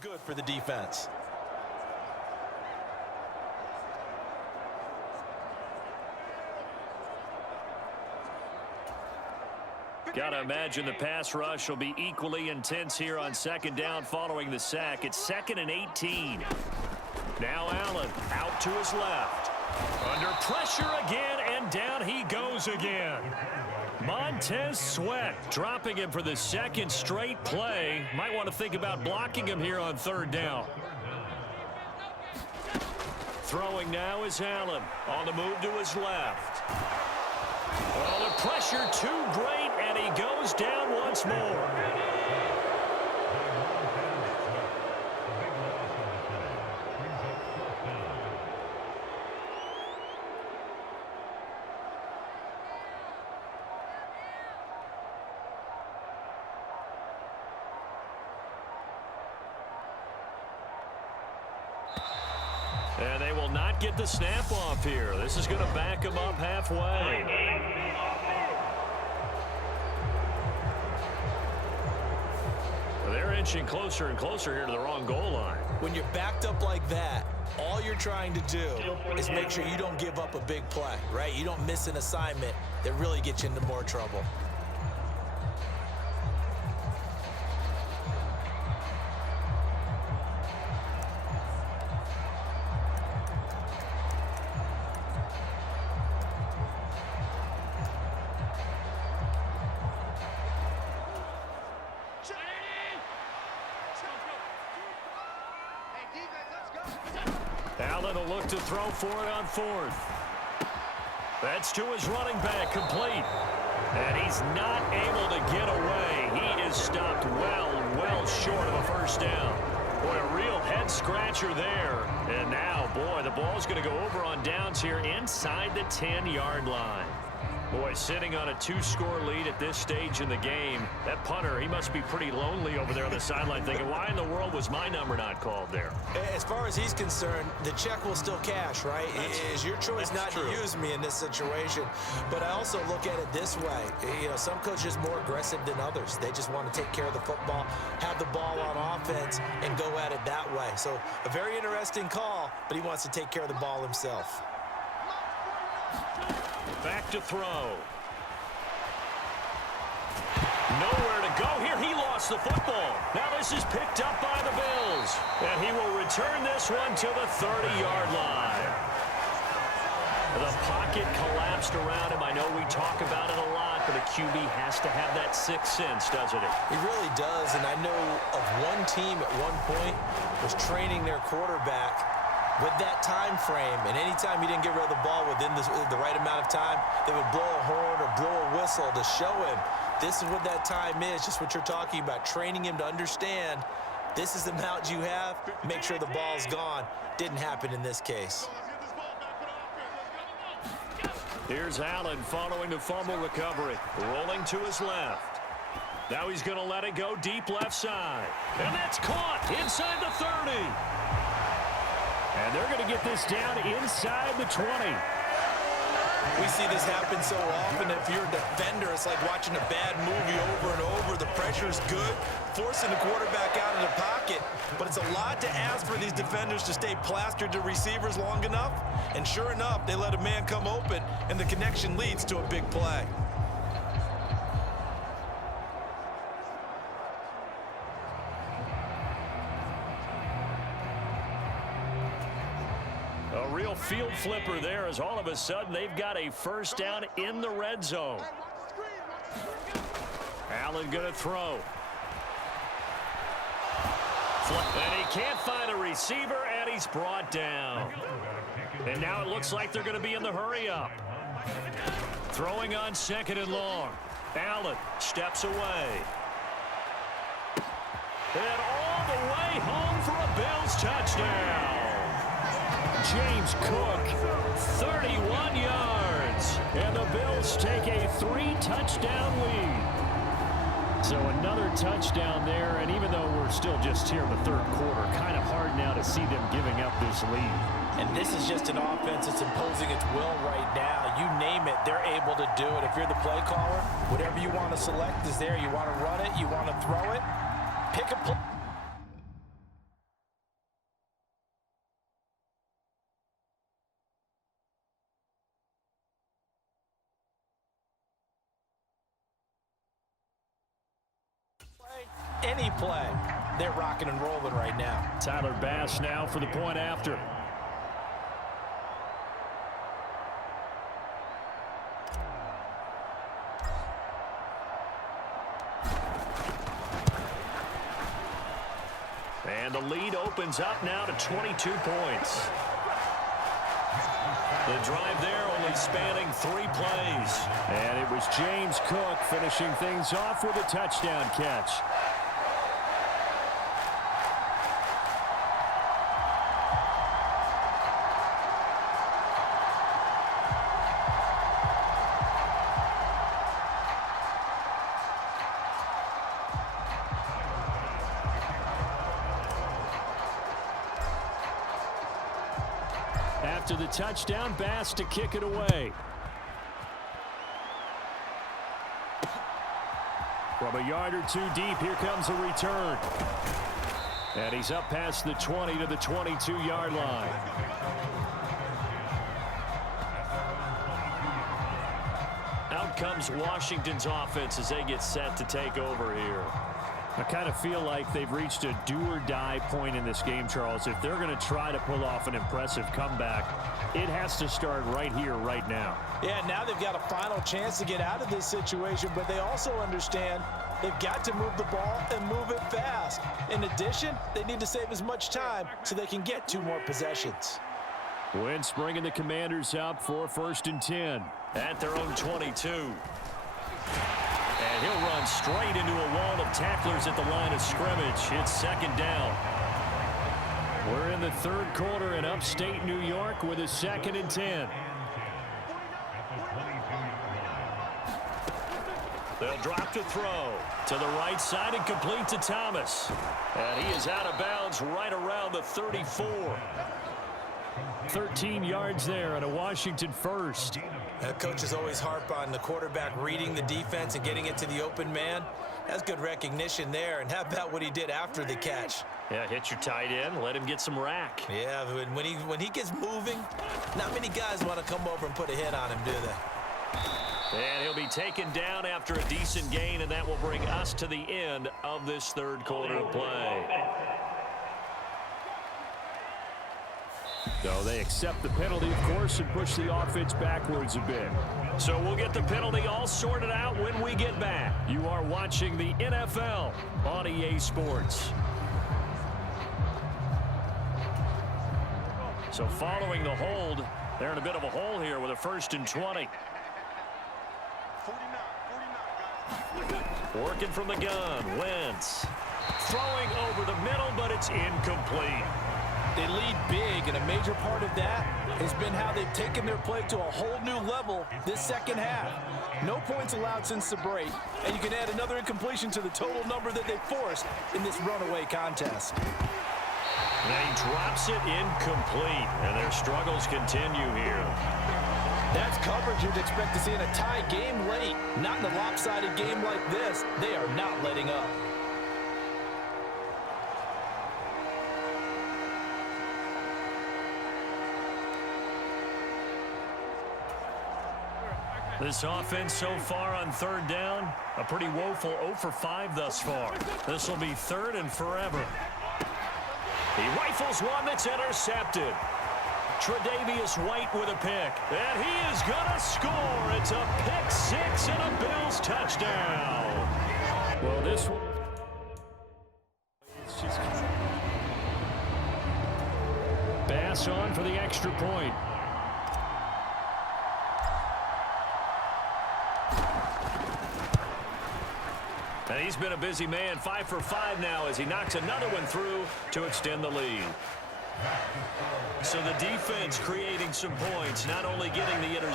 good for the defense. Gotta imagine the pass rush will be equally intense here on second down following the sack. It's 2nd and 18. Now Allen out to his left. Under pressure again, and down he goes again. Montez Sweat dropping him for the second straight play. Might want to think about blocking him here on 3rd down. Throwing now is Allen. On the move to his left. Well, the pressure too great, and he goes down once more. And they will not get the snap off here. This is going to back him up halfway. They're inching closer and closer here to the wrong goal line. When you're backed up like that, all you're trying to do is make sure you don't give up a big play, right? You don't miss an assignment that really gets you into more trouble. Allen will look to throw for it on 4th. That's to his running back, complete. And he's not able to get away. He is stopped well short of a first down. Boy, a real head-scratcher there. And now, boy, the ball's going to go over on downs here inside the 10-yard line. Boy, sitting on a 2-score lead at this stage in the game, that punter, he must be pretty lonely over there on the sideline thinking, why in the world was my number not called there? As far as he's concerned, the check will still cash, right? It is your choice not to use me in this situation. But I also look at it this way. You know, some coaches are more aggressive than others. They just want to take care of the football, have the ball on offense, and go at it that way. So a very interesting call, but he wants to take care of the ball himself. Back to throw. Nowhere to go here. He lost the football. Now this is picked up by the Bills. And he will return this one to the 30-yard line. The pocket collapsed around him. I know we talk about it a lot, but a QB has to have that sixth sense, doesn't it? He really does. And I know of one team at one point was training their quarterback with that time frame, and anytime he didn't get rid of the ball within the right amount of time, they would blow a horn or blow a whistle to show him this is what that time is, just what you're talking about, training him to understand this is the amount you have, make sure the ball's gone. Didn't happen in this case. Here's Allen following the fumble recovery, rolling to his left. Now he's going to let it go deep left side, and that's caught inside the 30. And they're going to get this down inside the 20. We see this happen so often. If you're a defender, it's like watching a bad movie over and over. The pressure's good, forcing the quarterback out of the pocket. But it's a lot to ask for these defenders to stay plastered to receivers long enough. And sure enough, they let a man come open, and the connection leads to a big play. A real field flipper there as all of a sudden they've got a first down in the red zone. Allen going to throw. And he can't find a receiver, and he's brought down. And now it looks like they're going to be in the hurry-up. Throwing on 2nd and long. Allen steps away. And all the way home for a Bills touchdown. James Cook, 31 yards. And the Bills take a 3-touchdown lead. So another touchdown there, and even though we're still just here in the third quarter, kind of hard now to see them giving up this lead. And this is just an offense that's imposing its will right now. You name it, they're able to do it. If you're the play caller, whatever you want to select is there. You want to run it, you want to throw it, pick a play. any play. They're rocking and rolling right now. Tyler Bass now for the point after. And the lead opens up now to 22 points. The drive there only spanning 3 plays. And it was James Cook finishing things off with a touchdown catch. After the touchdown, Bass to kick it away. From a yard or 2 deep, here comes a return. And he's up past the 20 to the 22-yard line. Out comes Washington's offense as they get set to take over here. I kind of feel like they've reached a do-or-die point in this game, Charles. If they're going to try to pull off an impressive comeback, it has to start right here, right now. Yeah, now they've got a final chance to get out of this situation, but they also understand they've got to move the ball and move it fast. In addition, they need to save as much time so they can get 2 more possessions. Wentz bringing the Commanders up for 1st and 10 at their own 22. And he'll run straight into a wall of tacklers at the line of scrimmage. It's 2nd down. We're in the 3rd quarter in upstate New York with a 2nd and 10. They'll drop to throw to the right side and complete to Thomas. And he is out of bounds right around the 34. 13 yards there and a Washington first. Coaches always harp on the quarterback reading the defense and getting it to the open man. That's good recognition there. And how about what he did after the catch? Yeah, hit your tight end, let him get some rack. Yeah, when he gets moving, not many guys want to come over and put a hit on him, do they? And he'll be taken down after a decent gain, and that will bring us to the end of this 3rd quarter of play. So they accept the penalty, of course, and push the offense backwards a bit. So we'll get the penalty all sorted out when we get back. You are watching the NFL on EA Sports. So following the hold, they're in a bit of a hole here with a 1st and 20. Working from the gun, Wentz. Throwing over the middle, but it's incomplete. They lead big, and a major part of that has been how they've taken their play to a whole new level this 2nd half. No points allowed since the break, and you can add another incompletion to the total number that they forced in this runaway contest. And he drops it incomplete, and their struggles continue here. That's coverage you'd expect to see in a tie game late. Not in a lopsided game like this. They are not letting up. This offense so far on 3rd down, a pretty woeful 0 for 5 thus far. This will be 3rd and forever. He rifles one that's intercepted. Tre'Davious White with a pick. And he is going to score. It's a pick 6 and a Bills touchdown. Well, this one. It's just Bass on for the extra point. And he's been a busy man, 5 for 5 now as he knocks another one through to extend the lead. So the defense creating some points, not only getting the interception.